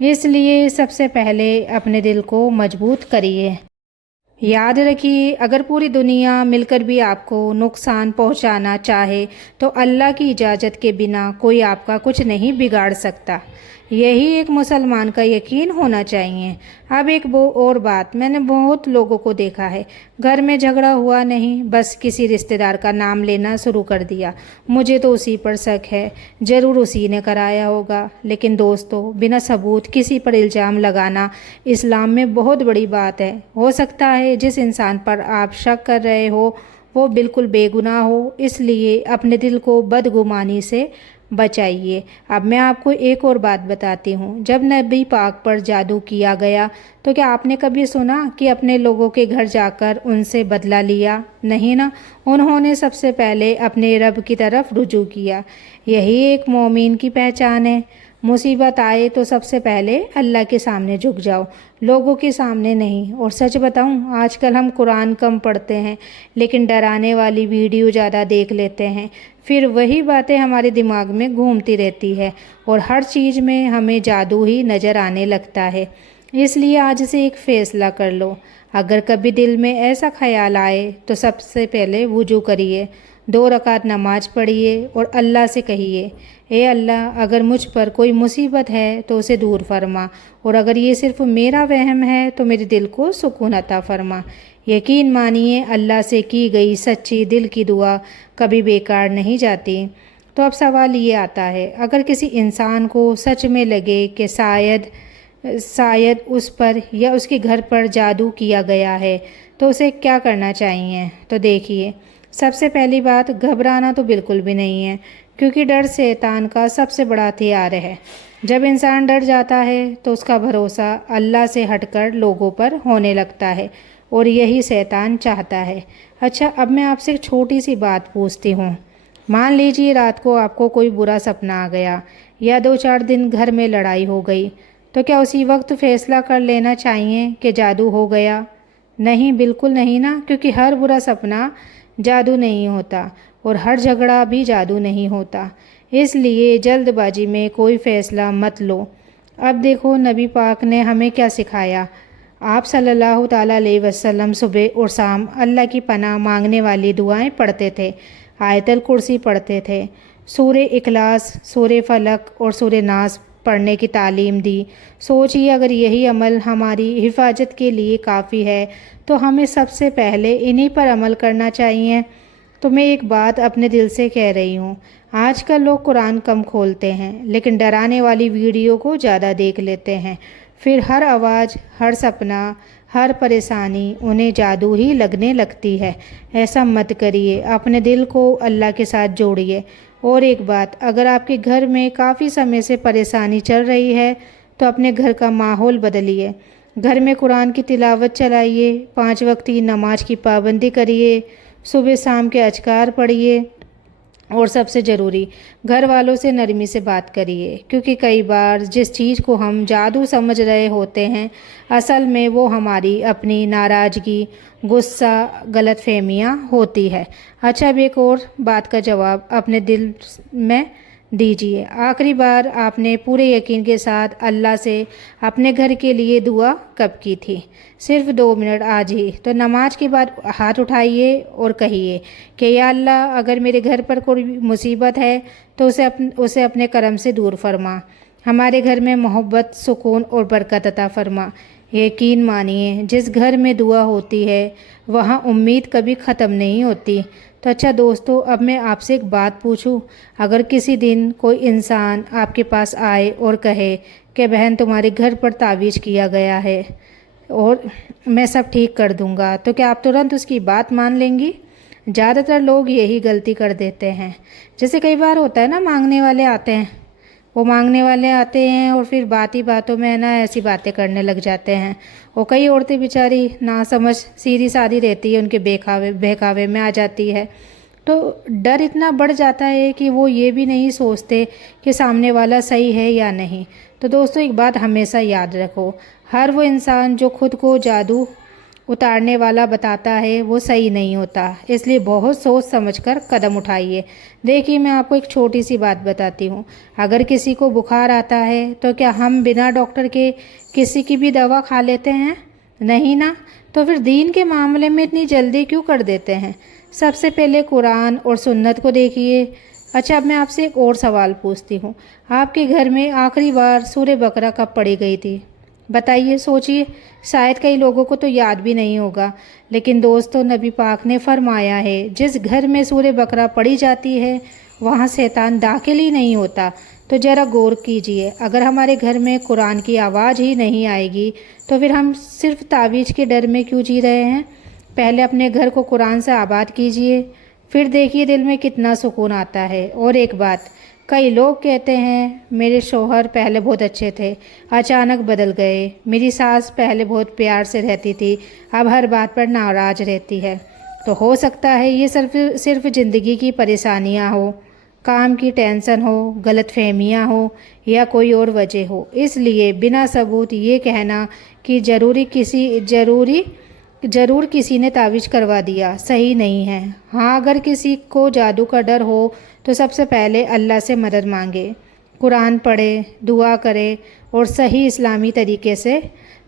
اس لیے سب سے پہلے اپنے دل کو مضبوط کریے۔ یاد رکھیے، اگر پوری دنیا مل کر بھی آپ کو نقصان پہنچانا چاہے تو اللہ کی اجازت کے بنا کوئی آپ کا کچھ نہیں بگاڑ سکتا۔ یہی ایک مسلمان کا یقین ہونا چاہیے۔ اب ایک اور بات، میں نے بہت لوگوں کو دیکھا ہے، گھر میں جھگڑا ہوا نہیں، بس کسی رشتہ دار کا نام لینا شروع کر دیا، مجھے تو اسی پر شک ہے، ضرور اسی نے کرایا ہوگا۔ لیکن دوستو، بنا ثبوت کسی پر الزام لگانا اسلام میں بہت بڑی بات ہے۔ ہو سکتا ہے جس انسان پر آپ شک کر رہے ہو وہ بالکل بے گناہ ہو، اس لیے اپنے دل کو بدگمانی سے بچائیے۔ اب میں آپ کو ایک اور بات بتاتی ہوں، جب نبی پاک پر جادو کیا گیا تو کیا آپ نے کبھی سنا کہ اپنے لوگوں کے گھر جا کر ان سے بدلہ لیا؟ نہیں نا، انہوں نے سب سے پہلے اپنے رب کی طرف رجوع کیا۔ یہی ایک مومن کی پہچان ہے۔ مصیبت آئے تو سب سے پہلے اللہ کے سامنے جھک جاؤ، لوگوں کے سامنے نہیں۔ اور سچ بتاؤں، آج کل ہم قرآن کم پڑھتے ہیں لیکن ڈرانے والی ویڈیو زیادہ دیکھ لیتے ہیں، پھر وہی باتیں ہمارے دماغ میں گھومتی رہتی ہے اور ہر چیز میں ہمیں جادو ہی نظر آنے لگتا ہے۔ اس لیے آج سے ایک فیصلہ کر لو، اگر کبھی دل میں ایسا خیال آئے تو سب سے پہلے وضو کریے، 2 رکعت نماز پڑھیے اور اللہ سے کہیے، اے اللہ، اگر مجھ پر کوئی مصیبت ہے تو اسے دور فرما، اور اگر یہ صرف میرا وہم ہے تو میرے دل کو سکون عطا فرما۔ یقین مانیے، اللہ سے کی گئی سچی دل کی دعا کبھی بیکار نہیں جاتی۔ تو اب سوال یہ آتا ہے، اگر کسی انسان کو سچ میں لگے کہ شاید اس پر یا اس کے گھر پر جادو کیا گیا ہے تو اسے کیا کرنا چاہیے؟ تو دیکھیے، سب سے پہلی بات، گھبرانا تو بالکل بھی نہیں ہے، کیونکہ ڈر شیطان کا سب سے بڑا ہتھیار ہے۔ جب انسان ڈر جاتا ہے تو اس کا بھروسہ اللہ سے ہٹ کر لوگوں پر ہونے لگتا ہے، اور یہی شیطان چاہتا ہے۔ اچھا، اب میں آپ سے ایک چھوٹی سی بات پوچھتی ہوں۔ مان لیجیے رات کو آپ کو کوئی برا سپنا آ گیا یا 2-4 دن گھر میں لڑائی ہو گئی، تو کیا اسی وقت فیصلہ کر لینا چاہیے کہ جادو ہو گیا؟ نہیں، بالکل نہیں نا، کیونکہ ہر برا سپنا جادو نہیں ہوتا اور ہر جھگڑا بھی جادو نہیں ہوتا۔ اس لیے جلد بازی میں کوئی فیصلہ مت لو۔ اب دیکھو نبی پاک نے ہمیں کیا سکھایا۔ آپ صلی اللہ تعالیٰ علیہ وسلم صبح اور شام اللہ کی پناہ مانگنے والی دعائیں پڑھتے تھے، آیت الکرسی پڑھتے تھے، سورہ اخلاص، سورہ فلق اور سورہ ناس پڑھنے کی تعلیم دی۔ سوچئے، اگر یہی عمل ہماری حفاظت کے لیے کافی ہے تو ہمیں سب سے پہلے انہی پر عمل کرنا چاہیے۔ تو میں ایک بات اپنے دل سے کہہ رہی ہوں، آج کل لوگ قرآن کم کھولتے ہیں لیکن ڈرانے والی ویڈیو کو زیادہ دیکھ لیتے ہیں، پھر ہر آواز، ہر سپنا، ہر پریشانی انہیں جادو ہی لگنے لگتی ہے۔ ایسا مت کریے، اپنے دل کو اللہ کے ساتھ جوڑیے۔ اور ایک بات، اگر آپ کے گھر میں کافی سمے سے پریشانی چل رہی ہے تو اپنے گھر کا ماحول بدلیے، گھر میں قرآن کی تلاوت چلائیے، 5 وقتی نماز کی پابندی کریے، صبح شام کے اذکار پڑھیے، اور سب سے ضروری، گھر والوں سے نرمی سے بات کریے، کیونکہ کئی بار جس چیز کو ہم جادو سمجھ رہے ہوتے ہیں اصل میں وہ ہماری اپنی ناراضگی، غصہ، غلط فہمیاں ہوتی ہے۔ اچھا، اب ایک اور بات کا جواب اپنے دل میں دیجیے، آخری بار آپ نے پورے یقین کے ساتھ اللہ سے اپنے گھر کے لیے دعا کب کی تھی؟ صرف 2 منٹ آج ہی۔ تو نماز کے بعد ہاتھ اٹھائیے اور کہیے کہ یا اللہ، اگر میرے گھر پر کوئی مصیبت ہے تو اسے اپنے کرم سے دور فرما، ہمارے گھر میں محبت، سکون اور برکت عطا فرما۔ یقین مانیے، جس گھر میں دعا ہوتی ہے وہاں امید کبھی ختم نہیں ہوتی۔ تو اچھا دوستو، اب میں آپ سے ایک بات پوچھوں، اگر کسی دن کوئی انسان آپ کے پاس آئے اور کہے کہ بہن، تمہارے گھر پر تعویذ کیا گیا ہے اور میں سب ٹھیک کر دوں گا، تو کیا آپ ترنت اس کی بات مان لیں گی؟ زیادہ تر لوگ یہی غلطی کر دیتے ہیں۔ جیسے کئی بار ہوتا ہے نا، مانگنے والے آتے ہیں اور پھر بات ہی باتوں میں نا ایسی باتیں کرنے لگ جاتے ہیں، اور کئی عورتیں بیچاری نا سمجھ سیدھی سادھی رہتی ہے، ان کے بہکاوے میں آ جاتی ہے، تو ڈر اتنا بڑھ جاتا ہے کہ وہ یہ بھی نہیں سوچتے کہ سامنے والا صحیح ہے یا نہیں۔ تو دوستو، ایک بات ہمیشہ یاد رکھو، ہر وہ انسان جو خود کو جادو اتارنے والا بتاتا ہے وہ صحیح نہیں ہوتا، اس لیے بہت سوچ سمجھ کر قدم اٹھائیے۔ دیکھیے میں آپ کو ایک چھوٹی سی بات بتاتی ہوں، اگر کسی کو بخار آتا ہے تو کیا ہم بنا ڈاکٹر کے کسی کی بھی دوا کھا لیتے ہیں؟ نہیں نا، تو پھر دین کے معاملے میں اتنی جلدی کیوں کر دیتے ہیں؟ سب سے پہلے قرآن اور سنت کو دیکھیے۔ اچھا اب میں آپ سے ایک اور سوال پوچھتی ہوں، آپ کے گھر میں آخری بار سورہ بقرہ کب پڑھی گئی تھی؟ بتائیے، سوچیے، شاید کئی لوگوں کو تو یاد بھی نہیں ہوگا، لیکن دوستو نبی پاک نے فرمایا ہے جس گھر میں سورہ بقرہ پڑھی جاتی ہے وہاں شیطان داخل ہی نہیں ہوتا۔ تو ذرا غور کیجئے، اگر ہمارے گھر میں قرآن کی آواز ہی نہیں آئے گی تو پھر ہم صرف تعویذ کے ڈر میں کیوں جی رہے ہیں؟ پہلے اپنے گھر کو قرآن سے آباد کیجئے، پھر دیکھیے دل میں کتنا سکون آتا ہے۔ اور ایک بات، کئی لوگ کہتے ہیں میرے شوہر پہلے بہت اچھے تھے، اچانک بدل گئے، میری ساس پہلے بہت پیار سے رہتی تھی، اب ہر بات پر ناراض رہتی ہے۔ تو ہو سکتا ہے یہ صرف زندگی کی پریشانیاں ہو، کام کی ٹینشن ہو، غلط فہمیاں ہو یا کوئی اور وجہ ہو۔ اس لیے بنا ثبوت یہ کہنا کہ ضرور کسی نے تعویذ کروا دیا صحیح نہیں ہے۔ ہاں، اگر کسی کو جادو کا ڈر ہو تو سب سے پہلے اللہ سے مدد مانگے، قرآن پڑھے، دعا کرے اور صحیح اسلامی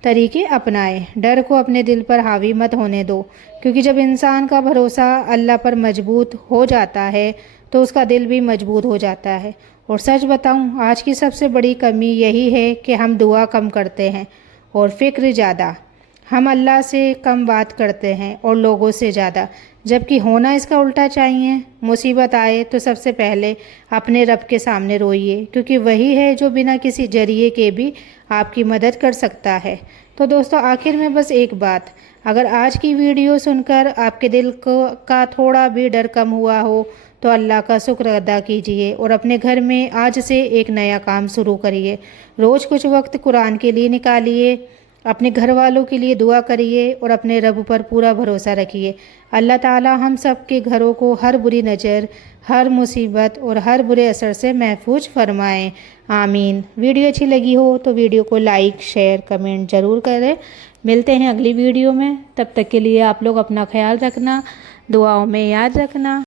طریقے اپنائے۔ ڈر کو اپنے دل پر حاوی مت ہونے دو، کیونکہ جب انسان کا بھروسہ اللہ پر مضبوط ہو جاتا ہے تو اس کا دل بھی مضبوط ہو جاتا ہے۔ اور سچ بتاؤں، آج کی سب سے بڑی کمی یہی ہے کہ ہم دعا کم کرتے ہیں اور فکر زیادہ۔ ہم اللہ سے کم بات کرتے ہیں اور لوگوں سے زیادہ، جبکہ ہونا اس کا الٹا چاہیے۔ مصیبت آئے تو سب سے پہلے اپنے رب کے سامنے روئیے، کیونکہ وہی ہے جو بنا کسی ذریعے کے بھی آپ کی مدد کر سکتا ہے۔ تو دوستو آخر میں بس ایک بات، اگر آج کی ویڈیو سن کر آپ کے دل کا تھوڑا بھی ڈر کم ہوا ہو تو اللہ کا شکر ادا کیجئے اور اپنے گھر میں آج سے ایک نیا کام شروع کریے۔ روز کچھ وقت قرآن کے لیے نکالیے، اپنے گھر والوں کے لیے دعا کریے اور اپنے رب پر پورا بھروسہ رکھیے۔ اللہ تعالی ہم سب کے گھروں کو ہر بری نظر، ہر مصیبت اور ہر برے اثر سے محفوظ فرمائیں، آمین۔ ویڈیو اچھی لگی ہو تو ویڈیو کو لائک، شیئر، کمنٹ ضرور کریں۔ ملتے ہیں اگلی ویڈیو میں، تب تک کے لیے آپ لوگ اپنا خیال رکھنا، دعاؤں میں یاد رکھنا۔